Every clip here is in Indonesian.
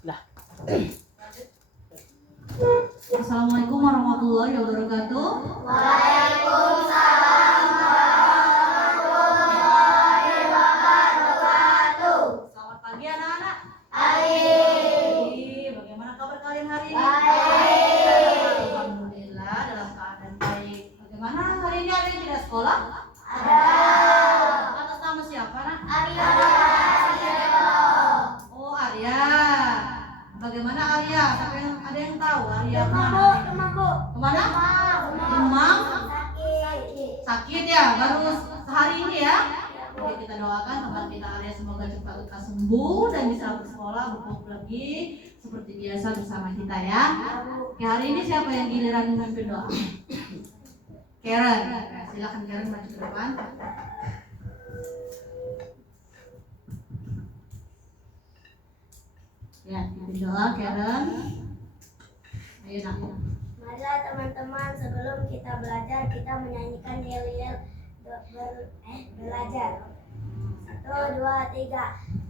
Lah. Assalamualaikum warahmatullahi wabarakatuh. Waalaikumsalam warahmatullahi wabarakatuh. Selamat pagi anak-anak. Baik. Bagaimana kabar kalian hari ini? Baik. Alhamdulillah dalam keadaan baik. Bagaimana hari ini ada yang tidak sekolah? Ada. Atas nama siapa nak? Arya. Oh Arya. Bagaimana Arya? Ada yang tahu Arya kemana? Kemana? Demam? Sakit ya? Baru sehari ini ya? Oke, kita doakan tempat kita Arya semoga cepat lekas sembuh dan bisa bersekolah berkumpul lagi seperti biasa bersama kita ya. Oke, hari ini siapa yang giliran memimpin doa? Karen. Silakan Karen maju ke depan. Ya, pimpin doa Karen. Ayo nak. Marilah teman-teman, sebelum kita belajar kita menyanyikan yel-yel belajar. 1, 2, 3.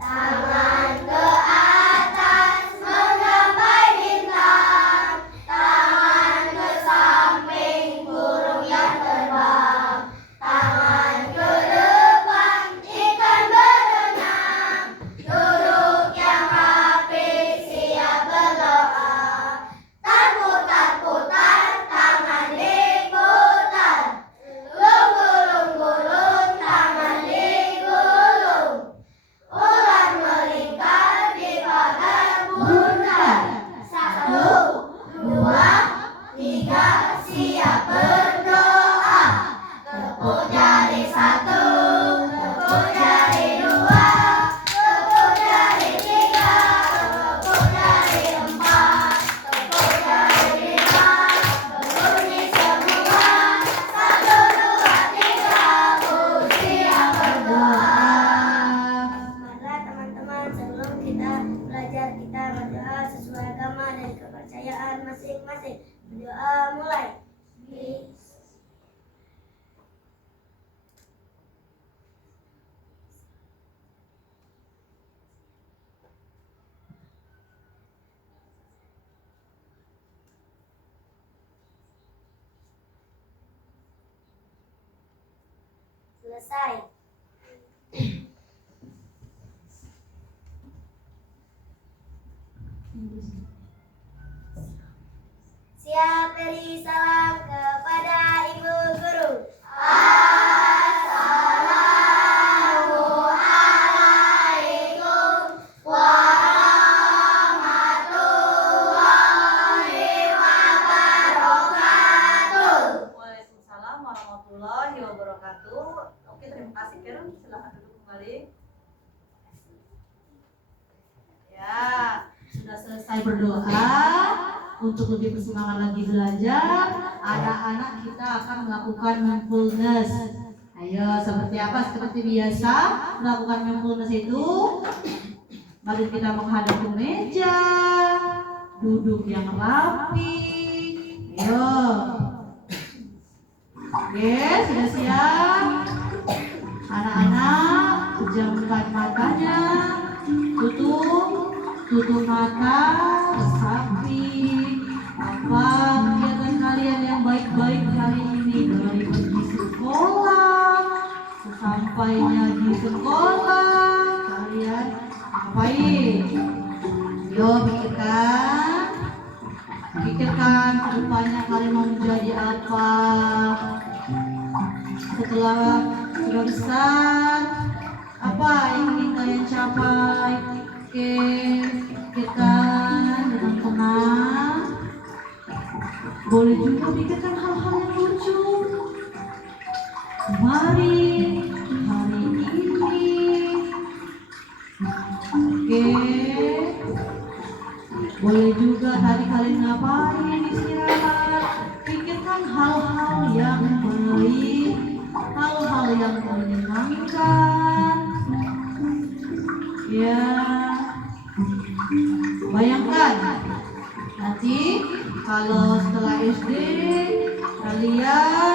Tangan ke atas menggapai bintang, tangan ke samping burung yang terbang, tangan ke depan ikan berenang, duduk yang rapi siap berdoa, putar-putar tangan diputar, gulung-gulung tangan digulung, ular melingkar di pagar bundar. 1, 2, 3 siap berdoa. Tepuk jari 1, tepuk jari 2, tepuk jari 3, tepuk jari 4, tepuk jari 5, berbunyi semua. 1, 2, 3, siap berdoa. Marilah teman-teman, sebelum kita belajar kita berdoa sesuai agama dan kepercayaan masing-masing. Berdoa mulai. Selesai. Siap beri salam kepada Ibu Guru. Assalamualaikum warahmatullahi wabarakatuh. Waalaikumsalam warahmatullahi wabarakatuh. Oke, terima kasih Karen. Silakan duduk kembali. Ya, sudah selesai berdoa. Untuk lebih bersemangat lagi belajar, anak-anak kita akan melakukan mindfulness. Ayo, seperti apa? Seperti biasa, melakukan mindfulness itu, mari kita menghadap ke meja, duduk yang rapi. Ayo. Oke, sudah siap? Anak-anak, pejamkan matanya, tutup mata, resapi apa kegiatan kalian yang baik-baik hari ini dari pergi sekolah. Sesampainya di sekolah, kalian ngapain? Yo, pikirkan kedepannya kalian mau menjadi apa setelah sudah besar, apa yang ingin kalian capai. Oke, pikirkan dengan tenang. Boleh juga pikirkan hal-hal yang lucu. Mari hari ini. Oke, boleh juga tadi kalian ngapain istirahat. Pikirkan hal-hal yang baik, hal-hal yang menyenangkan. Ya, bayangkan nanti kalau setelah SD kalian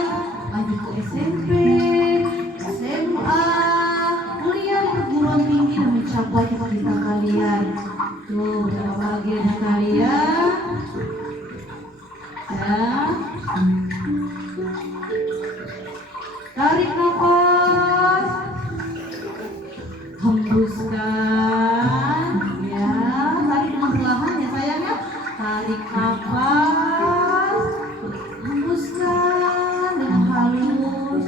lanjut ke SMP, SMA, kuliah perguruan tinggi dan mencapai cita-cita kalian. Tuh, betapa bahagianya kalian. Ya. Tarik nafas. Hembuskan. Ya, tarik dengan perlahan ya sayang ya. Tarik nafas. Hembuskan dengan halus.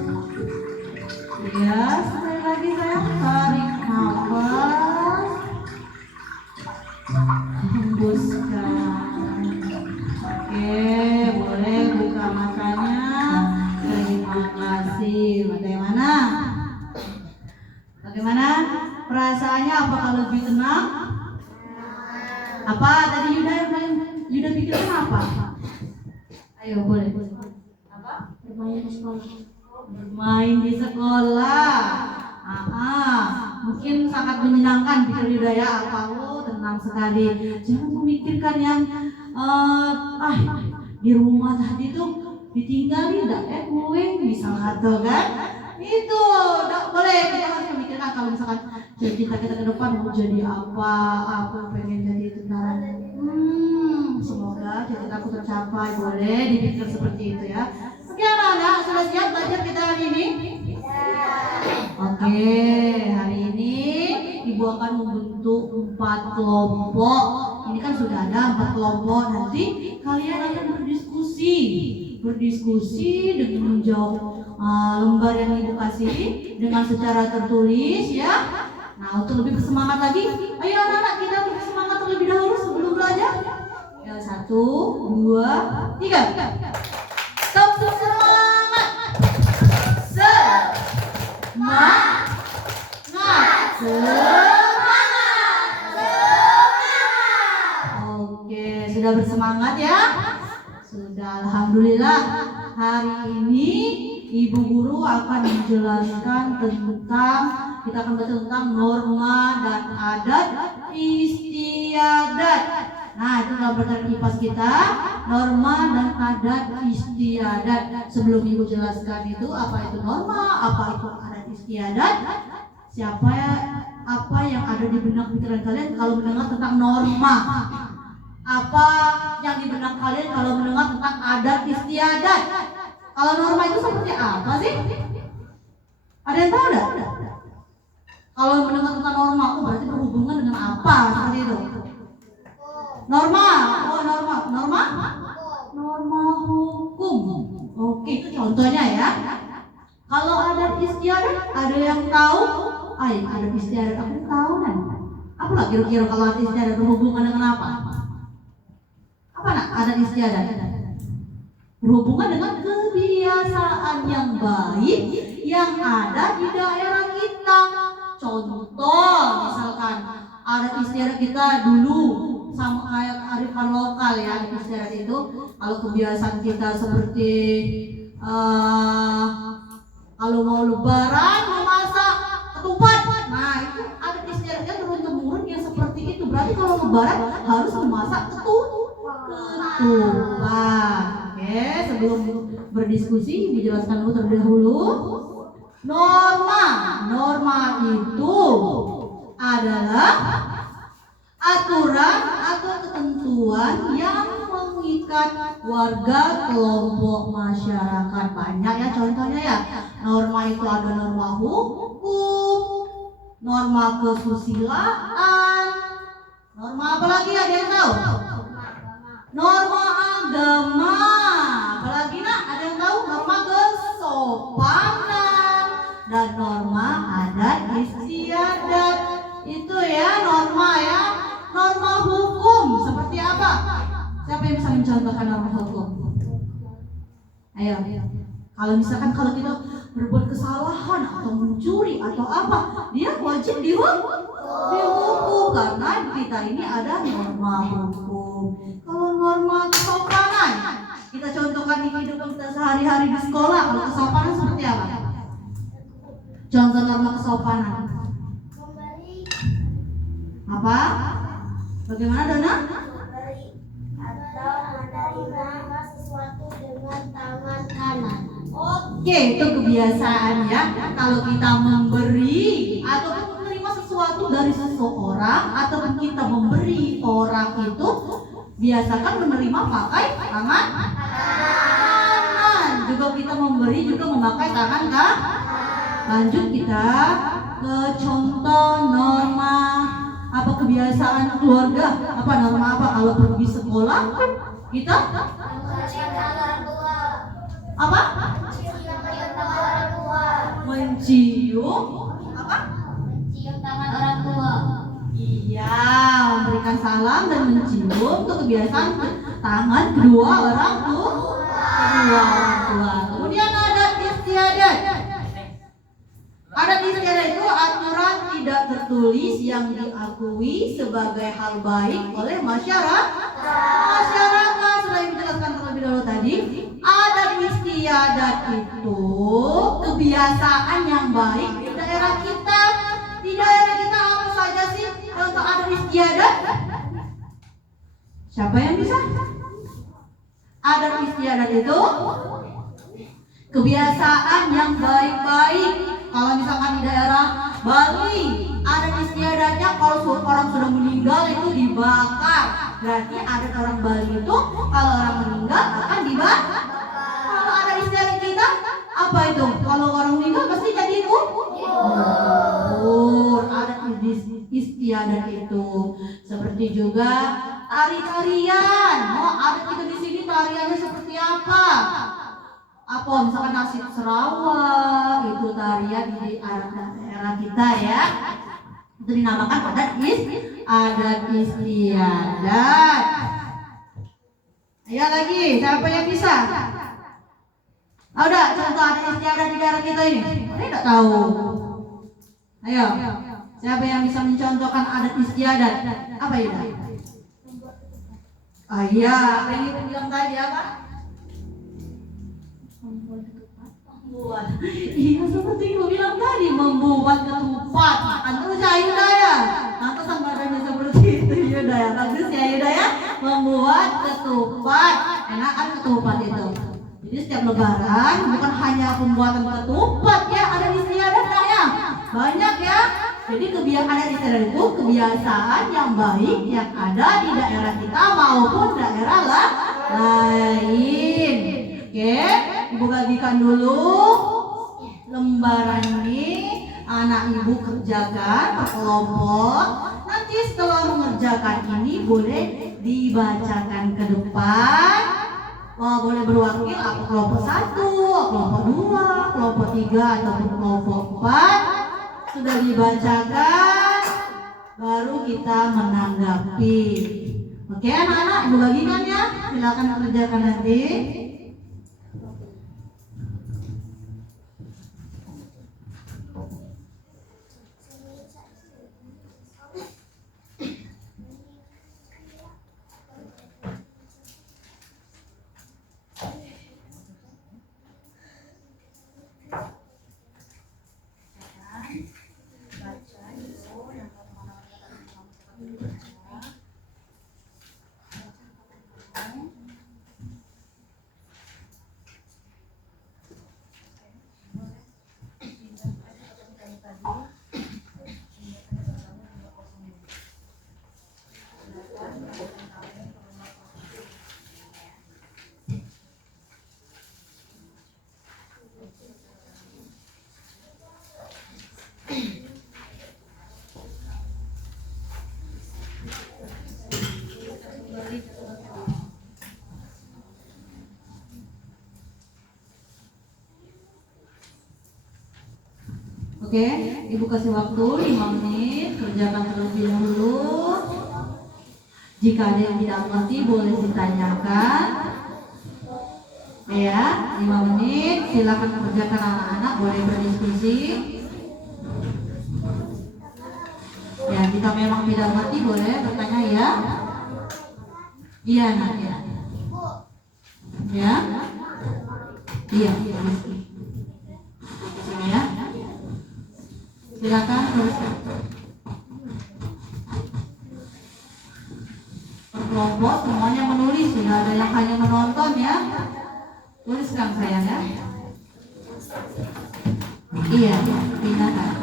Ya, sekali lagi sayang. Tarik nafas. Hembuskan. Oke, boleh buka matanya. Terima kasih. Bagaimana? Bagaimana? Perasaannya apakah lebih tenang? Apa tadi Yuda pikirkan apa? Ayo boleh. Apa? Bermain di sekolah. Bermain di sekolah. Mungkin sangat menyenangkan pikir Yuda ya. Tenang sekali. Jangan memikirkan yang di rumah tadi tuh ditinggalin gue misalnya tuh kan. Itu boleh, kita harus memikirkan kalau misalkan kita ke depan mau jadi apa, aku pengen jadi tentara. Semoga cita-citaku tercapai. Boleh dipikir seperti itu ya. Oke anak-anak, sudah siap belajar kita hari ini? Oke, hari ini Ibu akan membentuk 4 kelompok. Ini kan sudah ada 4 kelompok. Nanti kalian akan berdiskusi dengan menjawab lembar yang Ibu kasih dengan secara tertulis ya. Nah, untuk lebih bersemangat lagi, ayo anak-anak kita bersemangat terlebih dahulu sebelum belajar. Ya, 1, 2, 3. Stop, semangat. Oke, sudah bersemangat ya? Sudah, alhamdulillah. Hari ini Ibu Guru akan menjelaskan tentang, kita akan baca tentang norma dan adat istiadat. Nah, itu dalam pelajaran IPAS kita, norma dan adat istiadat. Sebelum Ibu jelaskan itu, apa itu norma, apa itu adat istiadat, apa yang ada di benak pikiran kalian kalau mendengar tentang norma? Apa yang di benak kalian kalau mendengar tentang adat istiadat? Kalau norma itu seperti apa sih? Ada yang tahu enggak? Kalau mendengar tentang norma, berarti berhubungan dengan apa seperti itu? Norma, norma hukum. Oke, itu contohnya ya. Kalau adat istiadat, ada yang tahu? Adat istiadat aku tahu kan? Apa lah kira-kira kalau adat istiadat berhubungan dengan apa? Apa nak adat istiadat? Berhubungan dengan kebiasaan yang baik yang ada di daerah kita. Contoh, misalkan adat istiadat kita dulu sama kayak kearifan lokal ya. Adat istiadat itu kalau kebiasaan kita seperti kalau mau lebaran memasak ketupat. Nah, itu adat istiadatnya turun temurun yang seperti itu. Berarti kalau lebaran harus memasak ketupat. Oke, sebelum berdiskusi dijelaskan dulu terlebih dahulu. Norma itu adalah aturan atau ketentuan yang mengikat warga kelompok masyarakat. Banyak ya contohnya ya. Norma itu ada norma hukum, norma kesusilaan, norma apa lagi ada yang tahu? Norma agama. Apalagi nak ada yang tahu? Norma kesopanan dan norma adat istiadat. Itu ya norma ya. Norma hukum seperti apa? Siapa yang bisa mencontohkan norma hukum? Ayo. Kalau misalkan kalau kita berbuat kesalahan atau mencuri atau apa, dia wajib dihukum karena kita ini ada norma hukum. Kalau norma kesopanan, kita contohkan di kehidupan kita sehari-hari di sekolah. Kalau kesopanan seperti apa? Contoh norma kesopanan. Apa? Bagaimana Dona? Memberi atau menerima sesuatu dengan tangan kanan. Oke, itu kebiasaan ya. Kalau kita memberi atau menerima sesuatu dari seseorang atau kita memberi orang itu, biasakan menerima pakai tangan kanan. Juga kita memberi juga memakai tangan kan? Lanjut kita ke contoh norma apa kebiasaan keluarga. Apa norma apa kalau pergi sekolah kita apa? Mencium apa? Mencium tangan orang tua. Iya, memberikan salam dan mencium itu kebiasaan tangan kedua orang tua. Kemudian adat istiadat. Adat istiadat itu aturan tidak tertulis yang diakui sebagai hal baik oleh masyarakat. Sudah dijelaskan terlebih dahulu tadi. Adat istiadat itu kebiasaan yang baik di daerah kita. Di daerah kita apa saja sih contoh adat istiadat? Siapa yang bisa? Adat istiadat itu kebiasaan yang baik-baik. Kalau misalkan di daerah Bali, adat istiadatnya kalau orang sudah meninggal itu dibakar. Berarti adat orang Bali itu kalau orang meninggal akan dibakar. Kalau adat istiadat kita apa itu? Kalau orang meninggal pasti jadi kubur. Adat istiadat itu seperti juga tari-tarian. Oh, adat kita di sini tariannya seperti apa? Apa misalkan nasib Sarawak itu tarian di daerah kita ya. Itu dinamakan adat istiadat. Ayo lagi, siapa yang bisa? Udah, contoh adat istiadat di daerah kita ini. Ada tidak tahu? Ayo, siapa yang bisa mencontohkan adat istiadat? Apa itu? Iya, apa yang ibu bilang tadi apa? Membuat. Iya, seperti ibu bilang tadi, membuat ketupat. Terus ya Yuda ya. Pantesan badannya seperti itu Yuda ya. Bagus ya Yuda ya. Membuat ketupat. Enak kan ketupat itu. Jadi setiap lebaran bukan hanya pembuatan ketupat ya, ada istiadatnya. Banyak ya. Jadi kebiasaan istiadat itu kebiasaan yang baik yang ada di daerah kita maupun daerah lain. Oke, ibu bagikan dulu lembaran ini, anak ibu kerjakan per kelompok. Nanti setelah mengerjakan ini boleh dibacakan ke depan. Wah, boleh berwakil apa kelompok 1, kelompok 2, kelompok 3 ataupun kelompok 4. Sudah dibacakan, baru kita menanggapi. Oke anak-anak, ibu bagikan ya. Silakan kerjakan nanti. Oke, ibu kasih waktu 5 menit, kerjakan terlebih dahulu. Jika ada yang tidak mengerti boleh ditanyakan. Ya, 5 menit, silakan kerjakan anak-anak, boleh berdiskusi. Ya, jika memang tidak mengerti boleh bertanya ya. Iya, nak ya. Ya. Iya, ya. Silakan teruskan. Per kelompok semuanya menulis, tidak ada yang hanya menonton ya. Tuliskan sayang ya. Iya, pindahkan.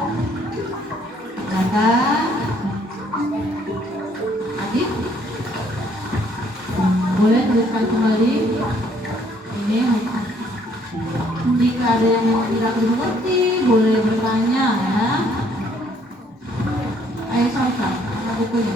Pindahkan. Boleh tuliskan kembali. Ini jika ada yang tidak mengerti boleh bertanya ya. Ayo Salsa, mana bukunya?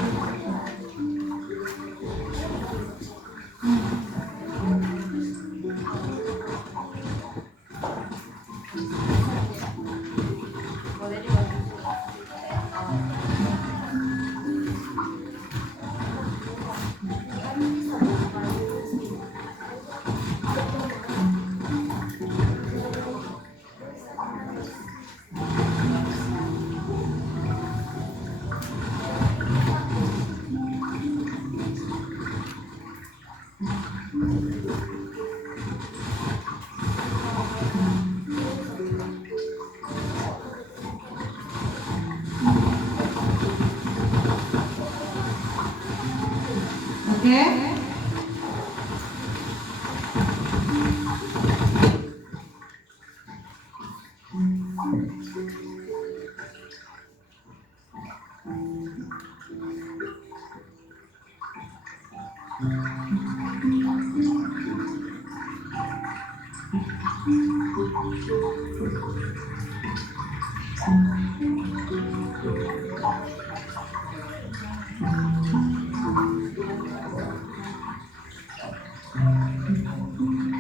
Oke.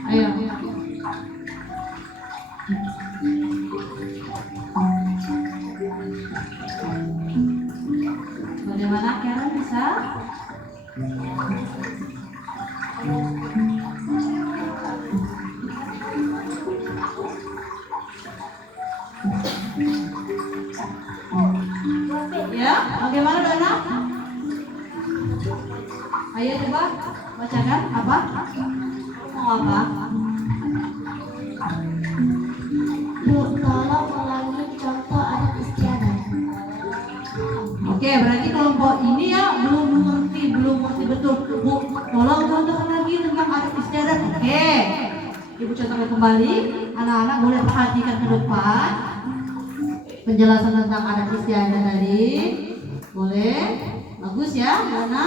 Ayo. Bagaimana Karen bisa? Ya, bagaimana Dana? Ayo coba bacakan apa? Mau apa? Bu, tolong ulangi contoh adat istiadat. Oke, berarti kelompok ini ya belum mengerti betul. Bu, tolong contohkan lagi tentang adat istiadat. Oke, Ibu contohkan kembali. Anak-anak boleh perhatikan ke depan penjelasan tentang adat istiadat tadi. Boleh, bagus ya, Dana.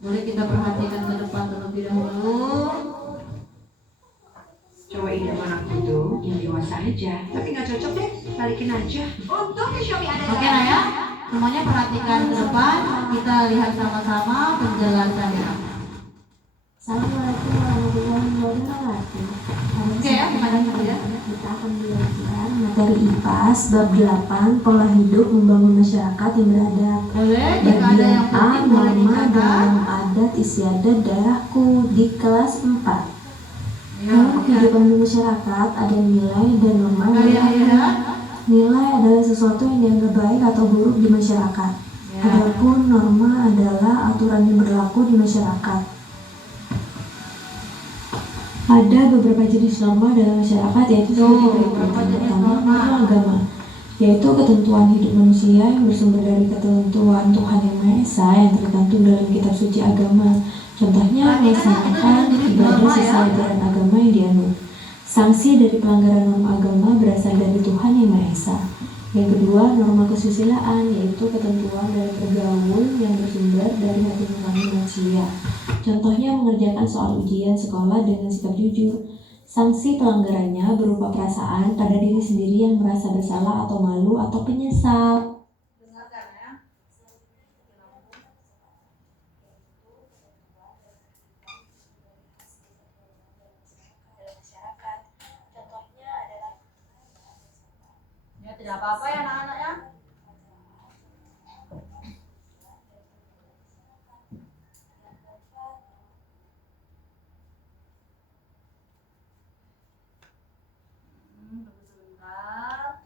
Boleh kita perhatikan ke depan terlebih dahulu. Cowok idaman aku tuh yang dewasa aja, tapi nggak cocok deh, balikin aja. Untung di Shopee ada. Oke Naya, semuanya perhatikan ke depan. Kita lihat sama-sama penjelasannya. Assalamualaikum warahmatullahi wabarakatuh. Oke ya, ya. Kita akan belajar materi IPAS bab 8 pola hidup membangun masyarakat yang beradab. Boleh, jika ada yang Bagian A, penting boleh norma dicatat. dalam adat istiadat daerahku di kelas 4. Ya, Dalam kehidupan masyarakat ada nilai dan norma yang kalian berlaku. lihat. Nilai adalah sesuatu yang dianggap baik atau buruk di masyarakat. Ya. Adapun norma adalah aturan yang berlaku di masyarakat. Ada beberapa jenis norma dalam masyarakat yaitu sebagai berikut. Berapa Yang jenis pertama, norma? norma agama, yaitu ketentuan hidup manusia yang bersumber dari ketentuan Tuhan Yang Maha Esa yang tercantum dalam kitab suci agama. Contohnya melaksanakan ibadah sesuai ajaran agama yang dianut. Sanksi dari pelanggaran norma agama berasal dari Tuhan Yang Maha Esa. Yang kedua, norma kesusilaan, yaitu ketentuan dari bergaul yang bersumber dari hati nurani manusia. Contohnya mengerjakan soal ujian sekolah dengan sikap jujur. Sanksi pelanggarannya berupa perasaan pada diri sendiri yang merasa bersalah atau malu atau penyesal. Dengarkan ya. Ya tidak apa-apa ya anak-anak ya. Tunggu sebentar.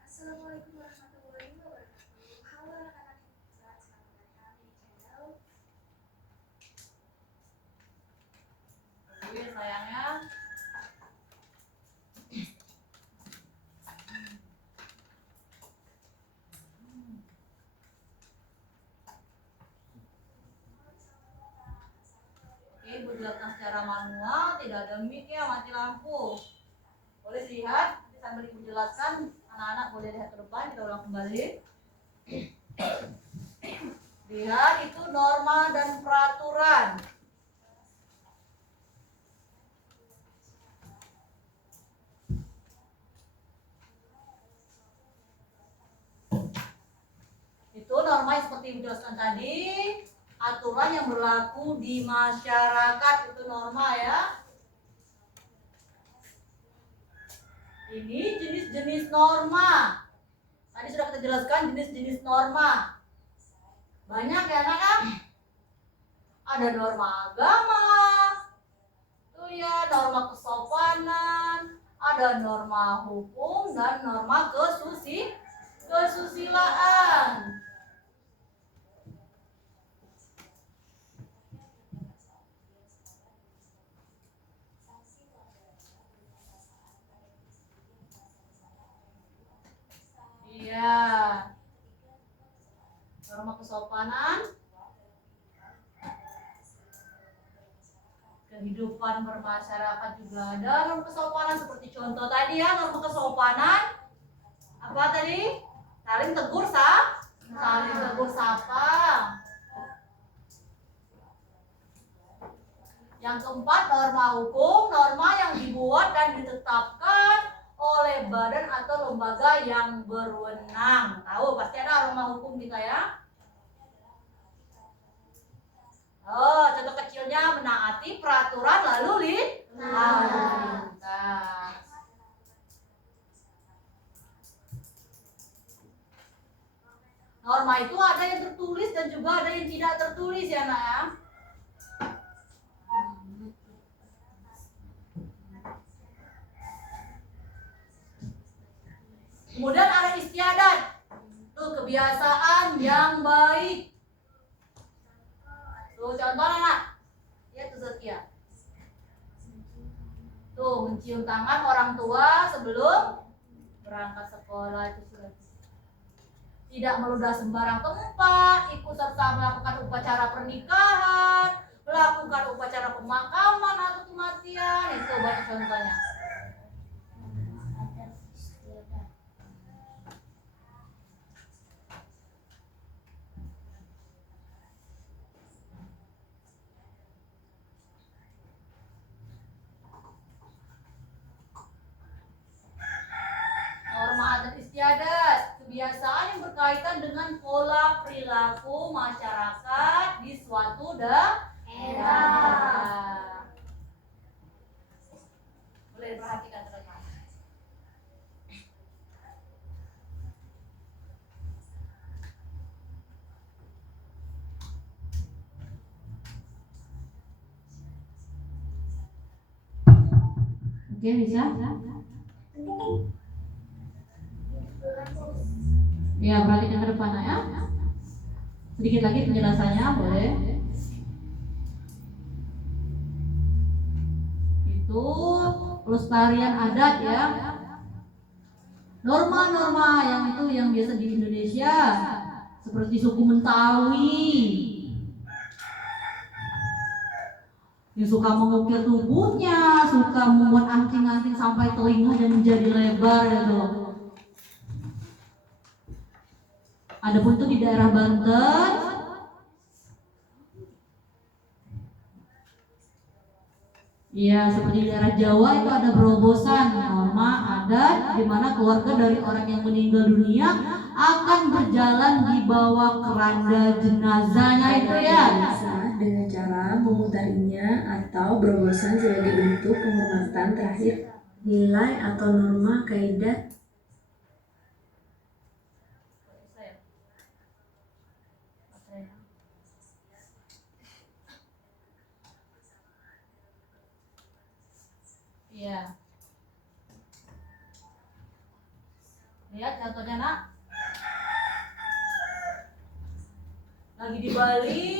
Assalamualaikum warahmatullahi wabarakatuh. Halo anak-anak yang hebat, selamat datang di channel. Tunggu ya sayangnya. Oke, Ibu jelaskan secara secara manual, tidak ada mic ya, mati lampu. Boleh dilihat, nanti sambil ibu jelaskan, anak-anak boleh lihat ke depan, kita ulang kembali. Lihat itu norma dan peraturan. Itu norma yang seperti ibu jelaskan tadi, aturan yang berlaku di masyarakat, itu norma ya. Ini jenis-jenis norma. Tadi sudah kita jelaskan jenis-jenis norma. Banyak ya anak kan? Ada norma agama, tuh ya, norma kesopanan, ada norma hukum dan norma kesusilaan. Iya. Norma kesopanan, kehidupan bermasyarakat juga ada norma kesopanan, seperti contoh tadi ya, norma kesopanan apa tadi? Saling tegur sapa. Yang keempat, norma hukum, norma yang dibuat dan ditetapkan oleh badan atau lembaga yang berwenang. Tahu pasti ada norma hukum kita ya. Oh, contoh kecilnya menaati peraturan lalu lintas. Norma itu ada yang tertulis dan juga ada yang tidak tertulis ya nak ya. Kemudian ada istiadat, tuh kebiasaan yang baik. Tuh contoh anak, ya tuh Setia. Tuh mencium tangan orang tua sebelum berangkat sekolah itu sudah. Tidak meludah sembarang tempat, ikut serta melakukan upacara pernikahan, melakukan upacara pemakaman atau kematian, itu banyak contohnya. Norma adat istiadat, kebiasaan yang berkaitan dengan pola perilaku masyarakat di suatu daerah. Boleh diperhatikan teman-teman. Oke, bisa? Ya, perhatikan ke depan ya. Sedikit lagi penjelasannya, boleh. Itu pelestarian adat ya. Norma-norma yang itu yang biasa di Indonesia, seperti suku Mentawi, yang suka mengukir tubuhnya, suka membuat anting-anting sampai telinganya menjadi lebar gitu. Adapun itu di daerah Banten, ya seperti di daerah Jawa itu ada berobosan, norma adat di mana keluarga dari orang yang meninggal dunia akan berjalan di bawah keranda jenazahnya itu ya. Dengan cara memutarinya atau berobosan sebagai bentuk penghormatan terhadap nilai atau norma kaidah. Iya. Lihat contohnya nak. Lagi di Bali,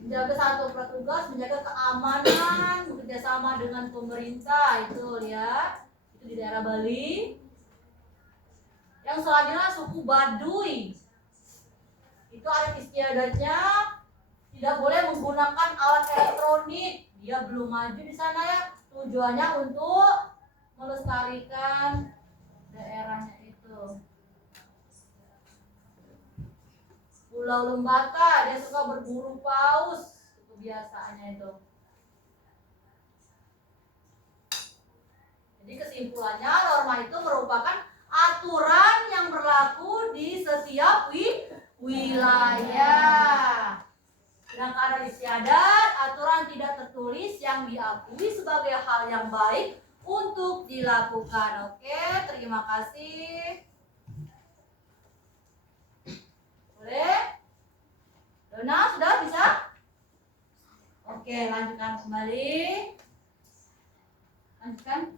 menjaga satu petugas, menjaga keamanan, bekerjasama dengan pemerintah, itu lihat, itu di daerah Bali. Yang selanjutnya suku Baduy, itu adat istiadatnya tidak boleh menggunakan alat elektronik Dia belum maju di sana ya. Tujuannya untuk melestarikan daerahnya itu. Pulau Lembata, dia suka berburu paus. Kebiasaannya itu. Jadi kesimpulannya norma itu merupakan aturan yang berlaku di setiap wilayah. Sedangkan istiadat, aturan tidak tertulis yang diakui sebagai hal yang baik untuk dilakukan. Oke, terima kasih. Boleh? Dona, sudah bisa? Oke, lanjutkan kembali. Lanjutkan.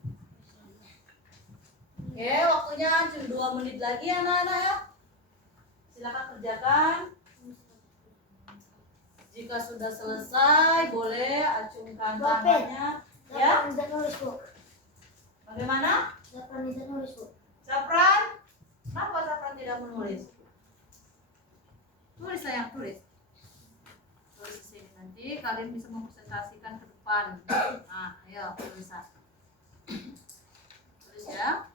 Oke, waktunya cuma 2 menit lagi anak-anak ya. Silakan kerjakan. Jika sudah selesai, boleh acungkan tangannya. Ya? Bagaimana? Sapran? Kenapa Sapran tidak menulis? Tulis sayang, tulis. Tulis di sini, nanti kalian bisa mempresentasikan ke depan. Nah, ayo tulis. Tulis ya.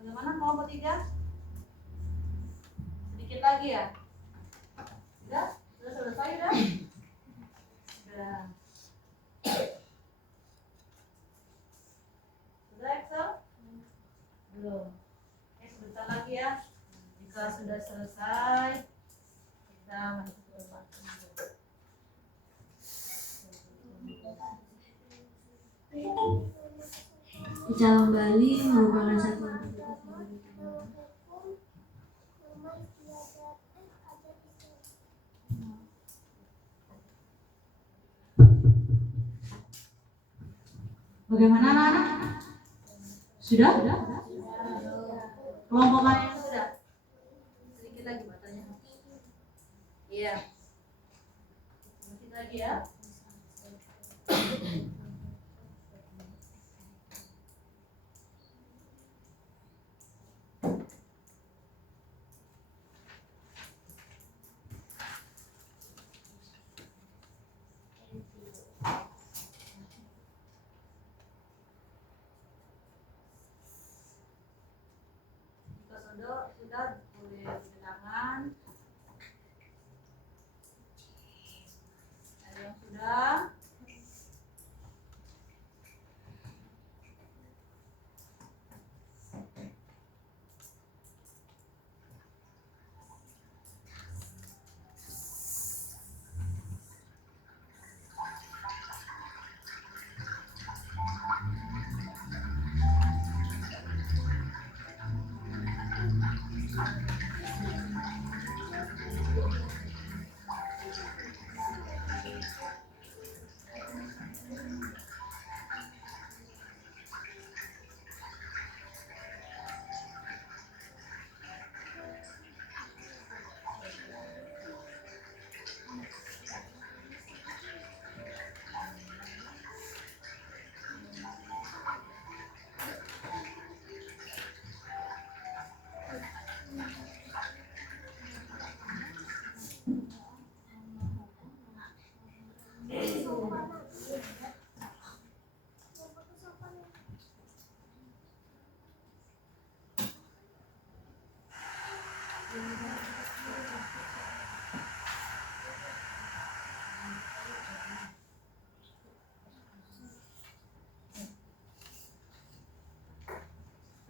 Bagaimana kelompok 3? Sedikit lagi ya? Sudah? Sudah selesai udah? Sudah. Sudah Excel? Belum. Oke, sebentar lagi ya. Jika sudah selesai, kita masuk ke depan. Calon Bali merupakan satu Bagaimana anak-anak? Sudah? Kelompok mana yang sudah? Sedikit lagi matanya. Iya. Sedikit lagi ya. Sudah boleh cuci tangan. Ada yang sudah?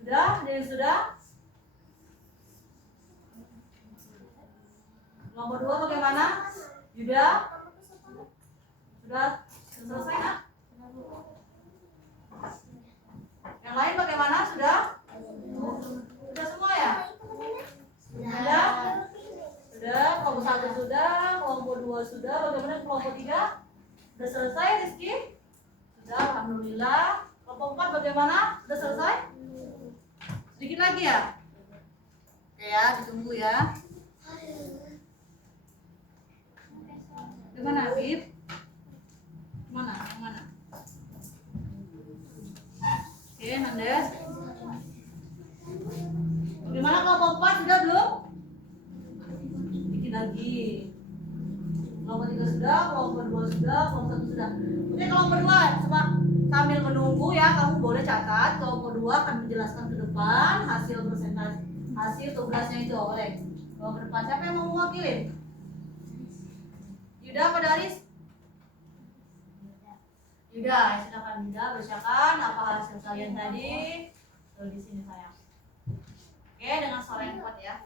Sudah? Ada yang sudah? Kelompok 2 bagaimana? Yuda? Sudah selesai nak? Yang lain bagaimana? Sudah? Sudah semua ya? Sudah? Sudah, kelompok 1 sudah, kelompok 2 sudah, bagaimana kelompok 3? Sudah selesai Rizky? Sudah, alhamdulillah. Kelompok 4 bagaimana? Sudah selesai? Sedikit lagi ya? Oke ya, ditunggu ya. Gimana, Bib? Mana? Mana? Oke, Nandes. Bagaimana kelompok 4 sudah belum? 3 sudah, kelompok 2 sudah, kelompok 1 sudah. Oke, kelompok 2 sambil menunggu ya, kamu boleh catat. Kelompok 2 akan menjelaskan ke depan hasil presentasi, hasil tugasnya itu. Oleh bawa ke depan. Siapa yang mau mewakili? Yuda apa Daris? Yuda, silakan Yuda bacakan apa hasil kalian tadi. Tuh di sini sayang. Oke, dengan suara yang kuat ya.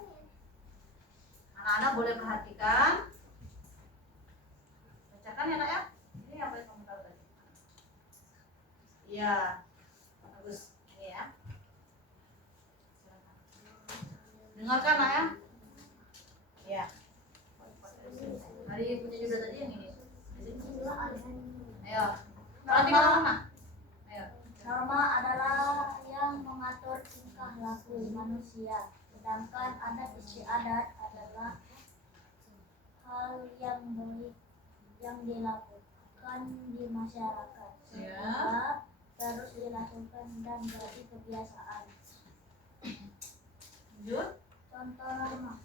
Anak-anak boleh perhatikan. Bacakan ya nak ya. Ini apa yang kamu tahu tadi? Iya, bagus. Ini ya. Dengarkan nak ya. Iya. Hari punya juga tadi yang ini. Ayo. Nanti kamu nak. Ayo. Norma adalah yang mengatur tingkah laku manusia, sedangkan adat istiadat adalah hal yang baik yang dilakukan di masyarakat sehingga terus dilakukan dan jadi kebiasaan. Lanjut. Contoh norma: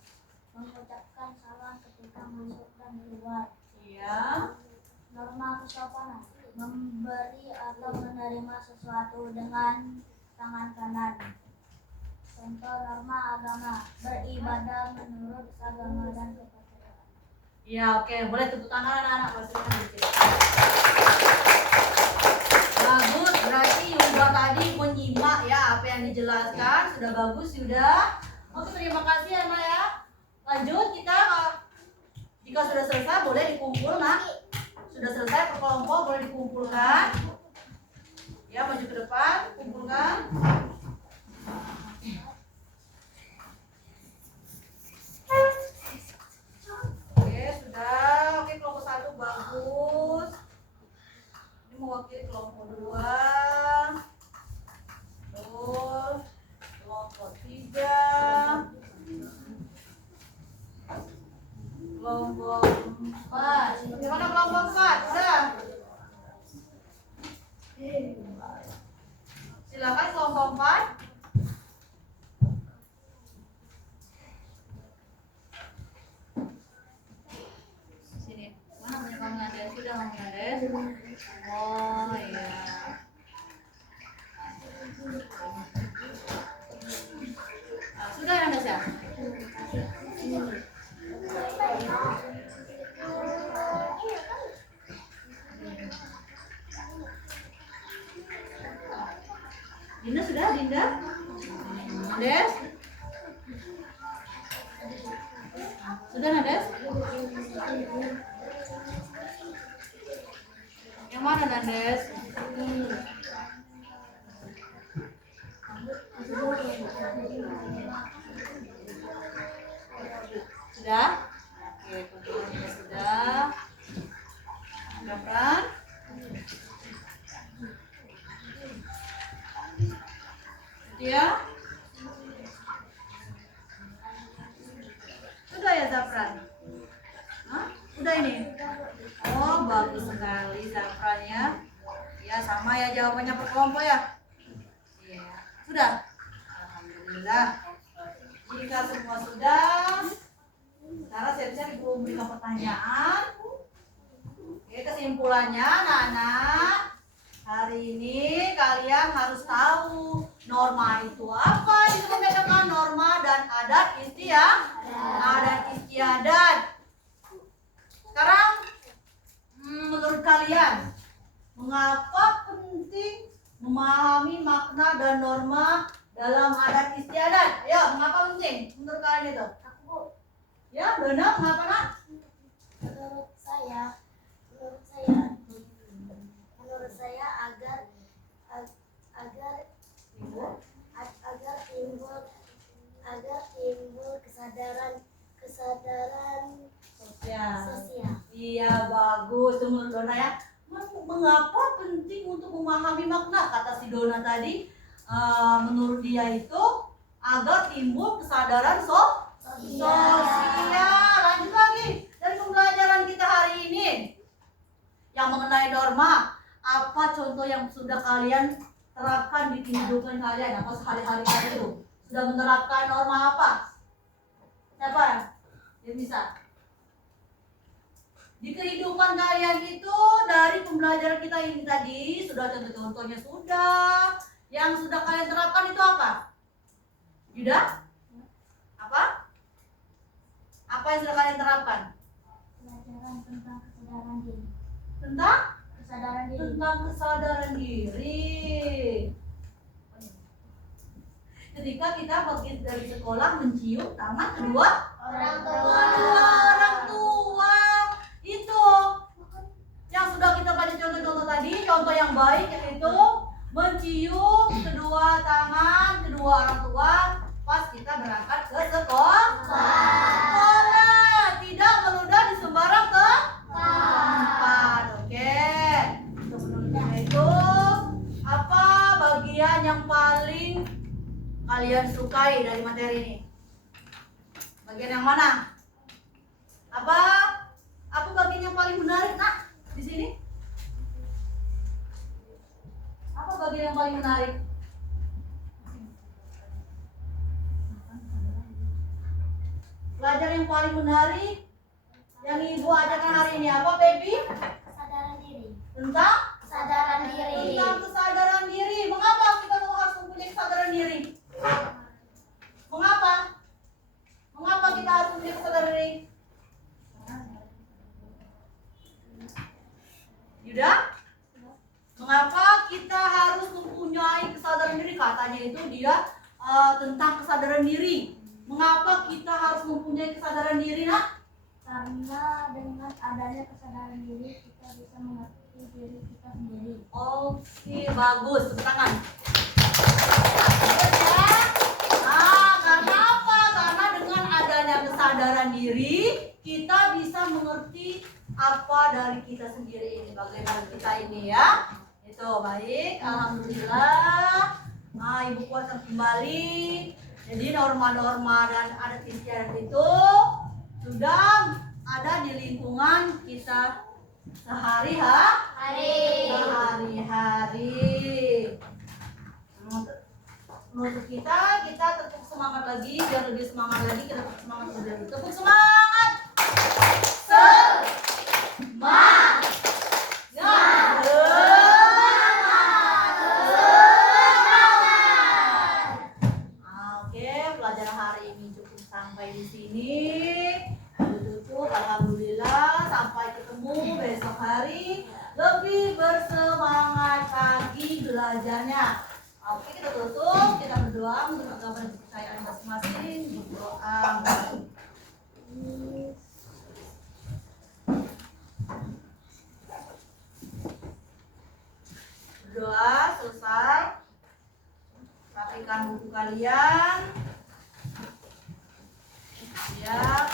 mengucapkan salam ketika masuk dan keluar. Iya. Norma kesopanan: memberi atau menerima sesuatu dengan tangan kanan. Contoh norma agama: beribadah menurut agama dan kepercayaan. Iya, oke. Boleh tepuk tangan anak-anak. Pastikan dikit. Bagus, berarti Yuda tadi menyimak ya apa yang dijelaskan. Sudah bagus Yuda. Oke, terima kasih ya Nak ya. Lanjut kita, jika sudah selesai boleh dikumpul Nak. Sudah selesai per kelompok boleh dikumpulkan. Ya, maju ke depan, kumpulkan. Oke, sudah. Oke, kelompok 1 bagus. Ini mewakili kelompok 2. Terus kelompok 3. Kelompok 4. Gimana kelompok 4? Udah. Silakan kelompok 4. Sini. Mana punya kamu Nades? Sudah kamu Nades? Oh iya. Nah, sudah ya Nades ya? Dinda sudah, Dinda? Nades? Sudah Nades? Yang mana Nades? Sudah? Oke, teman-teman sudah. Gapran? Ya? Sudah ya Zafran? Hah? Udah ini? Oh, bagus sekali Zafran ya. Ya, sama ya jawabannya per kelompok ya. Iya. Sudah? Alhamdulillah. Jika semua sudah, sekarang siap-siap Ibu memberikan pertanyaan. Oke, kesimpulannya anak-anak, hari ini kalian harus tahu norma itu apa. Itu membedakan norma dan adat istiadat. Sekarang menurut kalian, mengapa penting memahami makna dan norma dalam adat istiadat? Ayo, mengapa penting menurut kalian itu? Aku, Ya, benar. Mengapa nak? menurut saya agar timbul kesadaran sosial. Iya, bagus. Itu menurut Dona ya. Mengapa penting untuk memahami makna? Kata si Dona tadi, menurut dia itu agar timbul kesadaran sosial. Lanjut lagi dari pembelajaran kita hari ini yang mengenai norma. Apa contoh yang sudah kalian terapkan di kehidupan kalian? Apa sehari-hari kalian itu sudah menerapkan norma apa? Siapa yang bisa? Di kehidupan kalian itu dari pembelajaran kita ini tadi sudah contoh-contohnya sudah. Yang sudah kalian terapkan itu apa? Yuda? Apa? Apa yang sudah kalian terapkan? Pelajaran tentang kesadaran diri. Tentang? Kesadaran diri. Tentang kesadaran diri. Ketika kita pergi dari sekolah mencium tangan kedua Orang orang tua. Itu yang sudah kita baca contoh-contoh tadi, contoh yang baik yaitu mencium kedua tangan kedua orang tua pas kita berangkat ke sekolah. Tidak meludah di sembarang tempat. Oke. Sebenarnya itu apa bagian yang paling kalian sukai dari materi ini? Bagian yang mana? Apa bagian yang paling menarik, Nak? Di sini? Apa bagian yang paling menarik? Pelajaran yang paling menarik yang Ibu ajarkan hari ini apa, Baby? Kesadaran diri. Tentang Kesadaran diri. tentang kesadaran diri. Mengapa kita harus mempunyai kesadaran diri? Mengapa? Mengapa kita harus mempunyai kesadaran diri? Yuda? Mengapa kita harus mempunyai kesadaran diri? Katanya itu dia tentang kesadaran diri. Mengapa kita harus mempunyai kesadaran diri, Nak? Karena dengan adanya kesadaran diri kita bisa mengerti diri kita sendiri. Oke, bagus. Tepuk tangan. Bagus ya. Nah, karena apa? Karena dengan adanya kesadaran diri, kita bisa mengerti apa dari kita sendiri ini, bagaimana kita ini ya. Itu baik, alhamdulillah. Nah, Ibu kuatkan kembali. Jadi norma-norma dan adat istiadat itu sudah ada di lingkungan kita sehari-hari. Untuk kita tetap semangat lagi, biar lebih semangat lagi, kita tetap semangat lebih. Tepuk semangat. Oke, pelajaran hari ini cukup sampai di sini. Tutup, alhamdulillah. Sampai ketemu besok hari. Lebih bersemangat lagi belajarnya. Oke, kita tutup. Kita berdoa untuk agama dan kepercayaan masing-masing. Berdoa. Berdoa selesai. Rapikan buku kalian. Siap.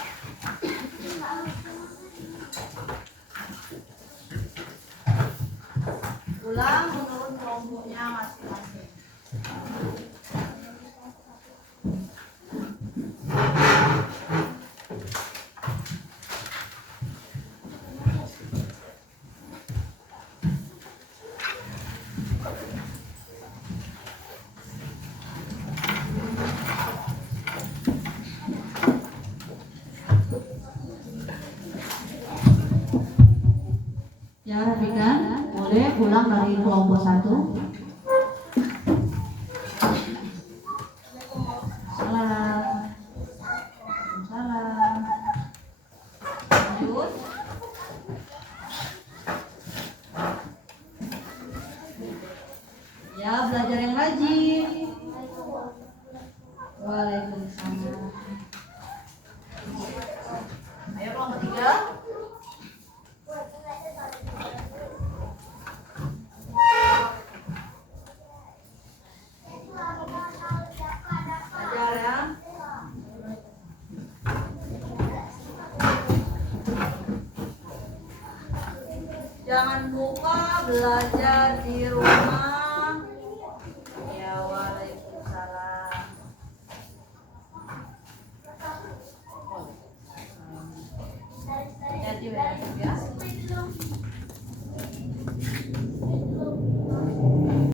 Pulang menurut kelompoknya masing-masing. Ya, rapikan. Boleh pulang dari kelompok 1. Salam. Salam. Lanjut. Ya, belajar yang rajin. Waalaikumsalam. Ayo kelompok 3. Belajar ya. Jangan lupa belajar di rumah.